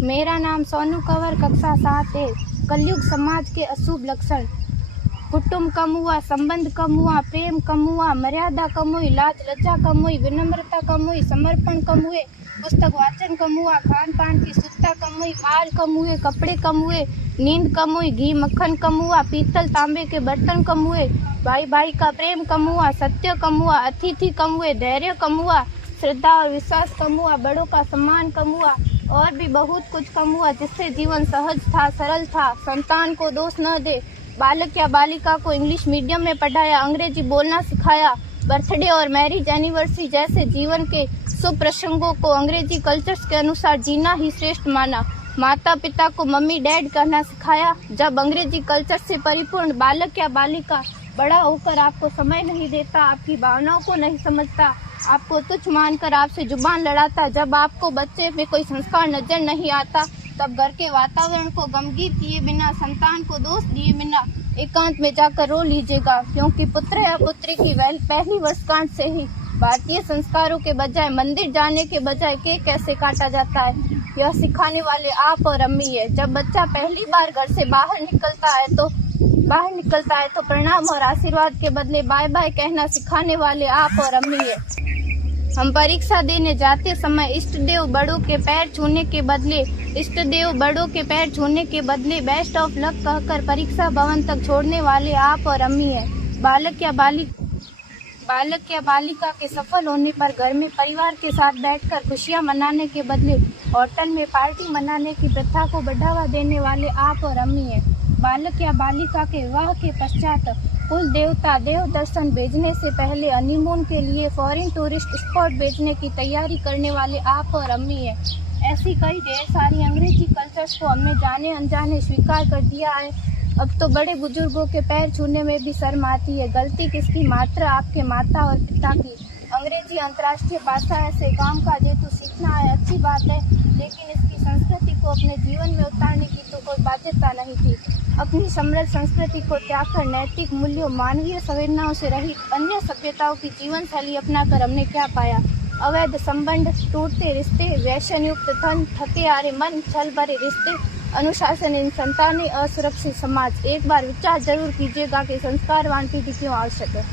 मेरा नाम सोनू कंवर, कक्षा 7 है। कलयुग समाज के अशुभ लक्षण। कुटुंब कम हुआ, संबंध कम हुआ, प्रेम कम हुआ, मर्यादा कम हुई, लाज लज्जा कम हुई, विनम्रता कम हुई, समर्पण कम हुए, पुस्तक वाचन कम हुआ, खान पान की शुद्धता कम हुई, बाल कम हुए, कपड़े कम हुए, नींद कम हुई, घी मक्खन कम हुआ, पीतल तांबे के बर्तन कम हुए, भाई भाई का प्रेम कम हुआ, सत्य कम हुआ, अतिथि कम हुए, धैर्य कम हुआ, श्रद्धा और विश्वास कम हुआ, बड़ों का सम्मान कम हुआ और भी बहुत कुछ कम हुआ, जिससे जीवन सहज था, सरल था। संतान को दोष न दे। बालक या बालिका को इंग्लिश मीडियम में पढ़ाया, अंग्रेजी बोलना सिखाया। बर्थडे और मैरिज एनिवर्सरी जैसे जीवन के शुभ प्रसंगों को अंग्रेजी कल्चर्स के अनुसार जीना ही श्रेष्ठ माना। माता पिता को मम्मी डैड कहना सिखाया। जब अंग्रेजी कल्चर से परिपूर्ण बालक या बालिका बड़ा होकर आपको समय नहीं देता, आपकी भावनाओं को नहीं समझता, आपको तुच्छ मानकर आपसे जुबान लड़ाता, जब आपको बच्चे में कोई संस्कार नजर नहीं आता, तब घर के वातावरण को गमगीन किए बिना, संतान को दोष दिए बिना एकांत में जाकर रो लीजिएगा, क्योंकि पुत्र या पुत्री की पहली वर्षगांठ से ही भारतीय संस्कारों के बजाय, मंदिर जाने के बजाय केक कैसे काटा जाता है, यह सिखाने वाले आप और अम्मी है। जब बच्चा पहली बार घर से बाहर निकलता है तो प्रणाम और आशीर्वाद के बदले बाय बाय कहना सिखाने वाले आप और अम्मी है। हम परीक्षा देने जाते समय इष्ट देव बड़ों के पैर छूने के बदले बेस्ट ऑफ लक कहकर परीक्षा भवन तक छोड़ने वाले आप और अम्मी है। बालक या बालिका के सफल होने पर घर में परिवार के साथ बैठकर खुशियां मनाने के बदले होटल में पार्टी मनाने की प्रथा को बढ़ावा देने वाले आप और अम्मी है। बालक या बालिका के विवाह के पश्चात कुल देवता देव दर्शन भेजने से पहले हनीमून के लिए फॉरेन टूरिस्ट स्पॉट भेजने की तैयारी करने वाले आप और अम्मी है। ऐसी कई ढेर सारी अंग्रेजी कल्चर्स को हमने जाने अनजाने स्वीकार कर दिया है। अब तो बड़े बुजुर्गों के पैर छूने में भी शर्म आती है। गलती किसकी? मात्र आपके माता और पिता की। अंग्रेजी अंतर्राष्ट्रीय भाषा है, से काम का जेतु सीखना है, अच्छी बात है, लेकिन इसकी संस्कृति को अपने जीवन में उतारने की तो कोई बाध्यता नहीं थी। अपनी समृद्ध संस्कृति को त्याग कर नैतिक मूल्यों, मानवीय संवेदनाओं से रहित अन्य सभ्यताओं की जीवन शैली अपनाकर हमने क्या पाया? अवैध संबंध, टूटते रिश्ते, व्यसन युक्त धन, थके हारे मन, छल भरे रिश्ते, अनुशासनहीन संतानें, असुरक्षित समाज। एक बार विचार जरूर कीजिएगा कि संस्कारवान पीढ़ी क्यों आवश्यक है।